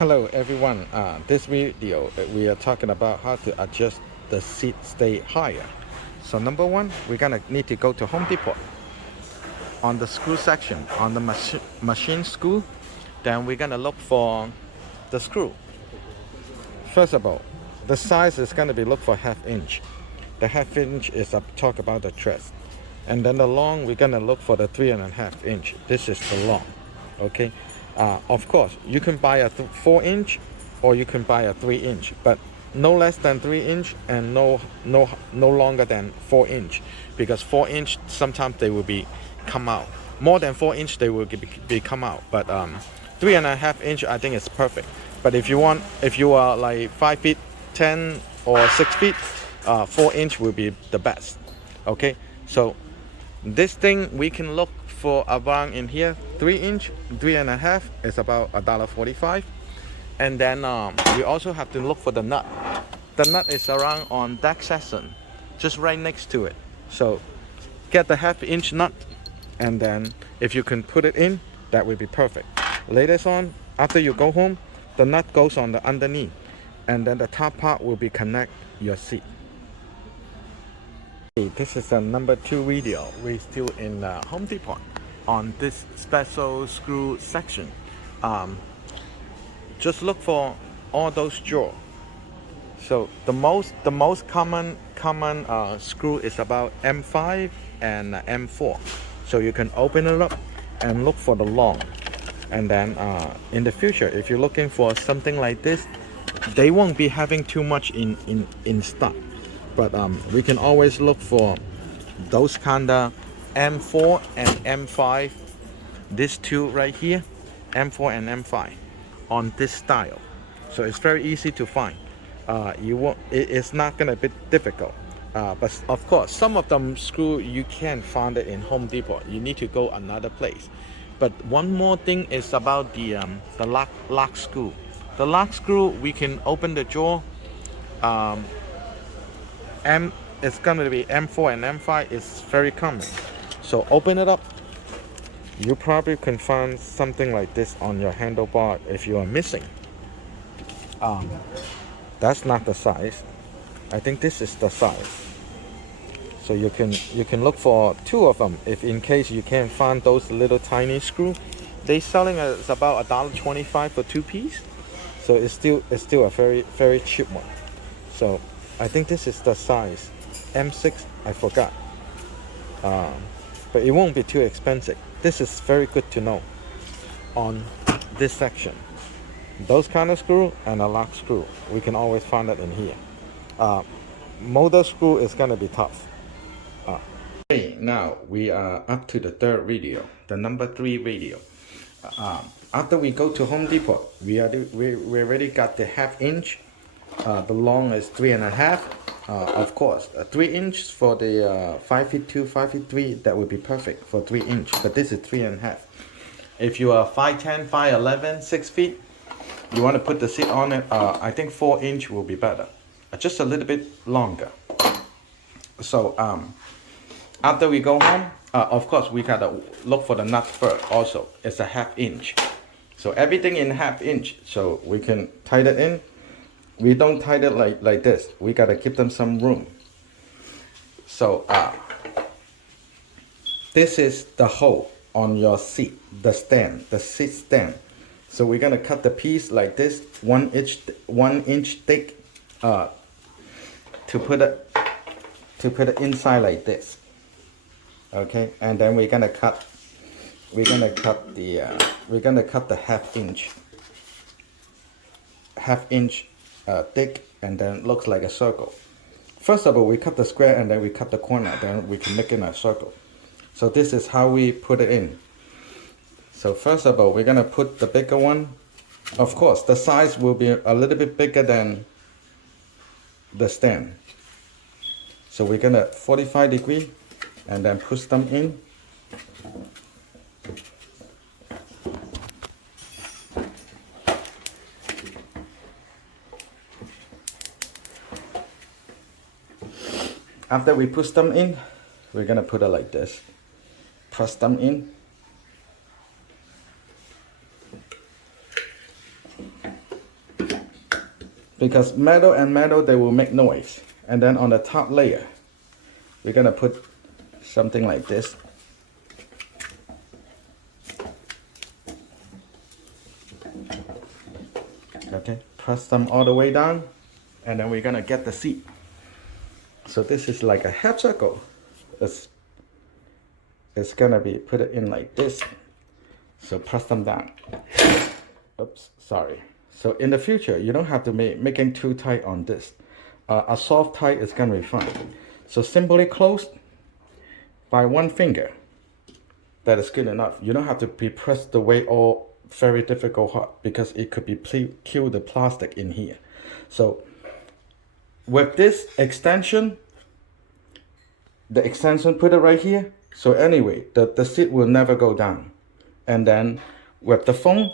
Hello everyone, this video we are talking about how to adjust the seat stay higher. So number one, we're gonna need to go to Home Depot. On the screw section, on the machine screw, then we're gonna look for the screw. First of all, the size is gonna be look for ½ inch. The ½ inch is talk about the thread. And then the long, we're gonna look for the 3.5 inch. This is the long, okay? Of course, you can buy a 4 inch or you can buy a 3 inch, but no less than 3 inch and no longer than 4 inch, because 4 inch sometimes they will be come out. More than 4 inch they will be come out, but 3.5 inch I think is perfect. But if you are like 5 feet 10 or 6 feet, 4 inch will be the best. Okay, so this thing we can look for around in here 3 inch, 3.5 is about $1.45. And then we also have to look for the nut. The nut is around on that section, just right next to it. So get the ½ inch nut, and then if you can put it in, that will be perfect. Later on, after you go home, the nut goes on the underneath, and then the top part will be connect your seat. This is a number 2 video. We're still in Home Depot on this special screw section. Just look for all those drawers. So the most common screw is about M5 and M4. So you can open it up and look for the long. And then in the future, if you're looking for something like this, they won't be having too much in stock. But we can always look for those kind of M4 and M5. These two right here, M4 and M5, on this style. So it's very easy to find. It's not gonna be difficult. But of course, some of them screw you can't find it in Home Depot. You need to go another place. But one more thing is about the lock screw. The lock screw, we can open the drawer. It's gonna be M4 and M5 is very common. So open it up. You probably can find something like this on your handlebar if you are missing. That's not the size. I think this is the size. So you can look for 2 of them if in case you can't find those little tiny screw. They selling is about $1.25 for 2 piece. So it's still a very cheap one. So I think this is the size M6. I forgot, but it won't be too expensive. This is very good to know on this section. Those kind of screw and a lock screw, we can always find it in here. Motor screw is gonna be tough. Okay, now we are up to the 3rd video, the number 3 video. After we go to Home Depot, we already got the ½ inch. The long is 3.5. Of course, 3 inch for the 5 feet 2, 5 feet 3, that would be perfect for 3 inch. But this is 3.5. If you are 5'10", 5'11", 6 feet, you want to put the seat on it. I think 4 inch will be better, just a little bit longer. So after we go home, of course we gotta look for the nut first. Also, it's a ½ inch. So everything in ½ inch, so we can tighten it in. We don't tie it like this. We gotta give them some room. So this is the hole on your seat, the seat stand. So we're gonna cut the piece like this, 1 inch thick, to put it inside like this. Okay, and then we're gonna cut the ½ inch thick, and then looks like a circle. First of all, we cut the square and then we cut the corner, then we can make it a circle. So this is how we put it in. So first of all, we're gonna put the bigger one. Of course, the size will be a little bit bigger than the stand. So we're gonna 45 degree and then push them in. After we push them in, we're gonna put it like this. Press them in. because metal and metal, they will make noise. And then on the top layer, we're gonna put something like this. Okay, press them all the way down, and then we're gonna get the seat. So this is like a half circle. It's gonna be put it in like this. So press them down. Oops, sorry. So in the future, you don't have to make it too tight on this. A soft tight is gonna be fine. So simply close by one finger. That is good enough. You don't have to be pressed the way all very difficult hard, because it could be kill the plastic in here. So with this extension, the extension put it right here. So anyway, the seat will never go down. And then with the phone,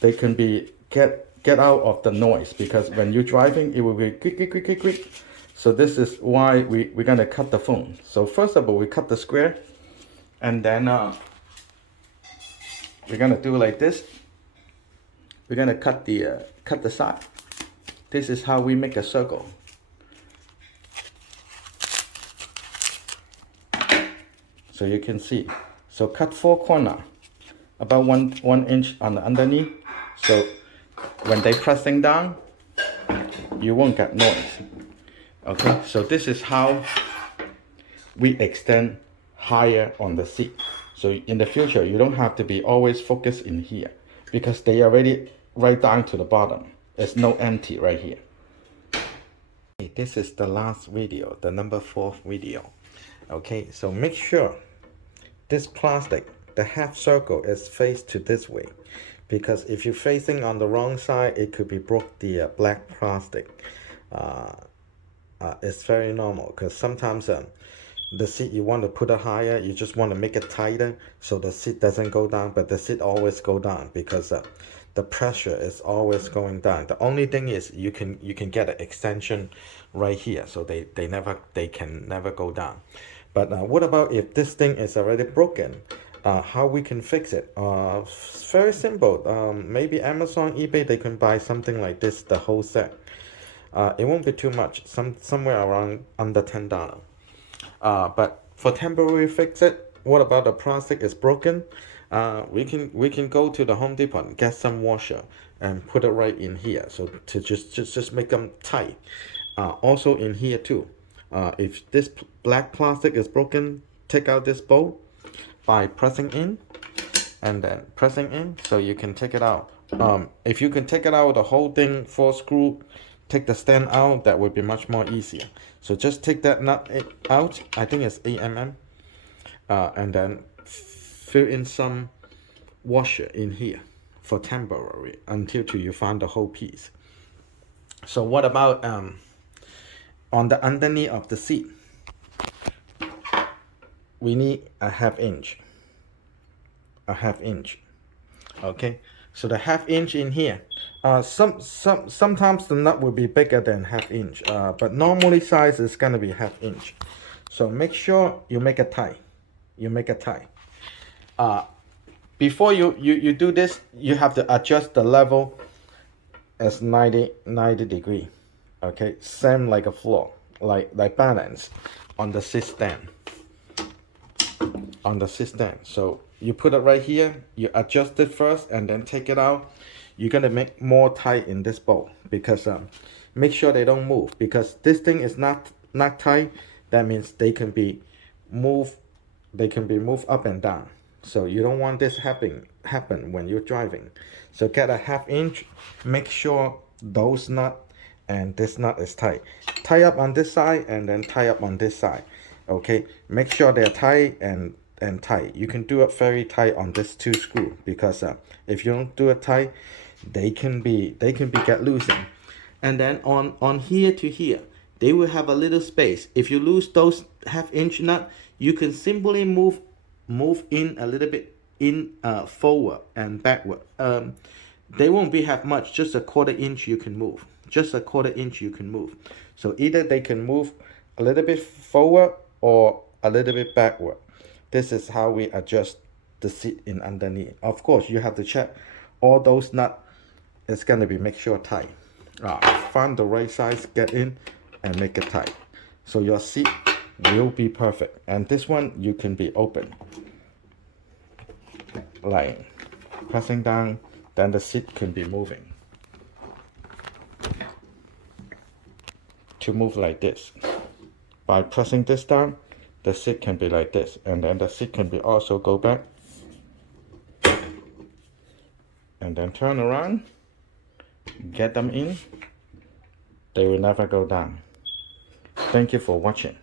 they can be get out of the noise, because when you're driving, it will be quick. So this is why we're gonna cut the phone. So first of all, we cut the square, and then we're gonna do like this. We're gonna cut the side. This is how we make a circle. So you can see. So cut 4 corners, about one inch on the underneath. So when they pressing down, you won't get noise. Okay. So this is how we extend higher on the seat. So in the future, you don't have to be always focused in here, because they already right down to the bottom. There's no empty right here. This is the last video, the number 4 video. Okay, so make sure this plastic, the half circle, is faced to this way, because if you're facing on the wrong side, it could be broke the black plastic. It's very normal, because sometimes the seat, you want to put it higher, you just want to make it tighter so the seat doesn't go down, but the seat always go down, because the pressure is always going down. The only thing is you can get an extension right here, so they can never go down. But what about if this thing is already broken? How we can fix it? It's very simple. Maybe Amazon, eBay, they can buy something like this, the whole set. It won't be too much, somewhere around under $10. But for temporary fix it, what about the plastic is broken? We can go to the Home Depot and get some washer and put it right in here, so to just make them tight. Also in here too, if this black plastic is broken, take out this bolt by pressing in and then pressing in, so you can take it out. If you can take it out, the whole thing 4 screw, take the stand out, that would be much more easier. So just take that nut out, I think it's 8 mm, and then fill in some washer in here for temporary until you find the whole piece. So what about on the underneath of the seat? We need a half inch. Okay, so the half inch in here. Sometimes the nut will be bigger than half inch, but normally size is gonna be half inch. So make sure you make it tight. Before you do this, you have to adjust the level as 90 degree. Okay, same like a floor, like balance on the seat stand. So you put it right here, you adjust it first and then take it out. You're gonna make more tight in this bolt, because make sure they don't move, because this thing is not tight. That means they can be moved up and down. So you don't want this happen when you're driving. So get a half inch, make sure those nut and this nut is tight. Tie up on this side and then tie up on this side. Okay, make sure they're tight and tight. You can do it very tight on this 2 screw, because if you don't do it tight, they can be get loosened. And then on here to here, they will have a little space. If you lose those half inch nut, you can simply move in a little bit in forward and backward. They won't be have much, just a 1/4 inch you can move. So either they can move a little bit forward or a little bit backward. This is how we adjust the seat in underneath. Of course, you have to check all those nuts. It's gonna be make sure tight. Find the right size, get in, and make it tight. So your seat will be perfect. And this one, you can be open. Like pressing down, then the seat can be moving. To move like this. By pressing this down, the seat can be like this. And then the seat can be also go back. And then turn around, get them in. They will never go down. Thank you for watching.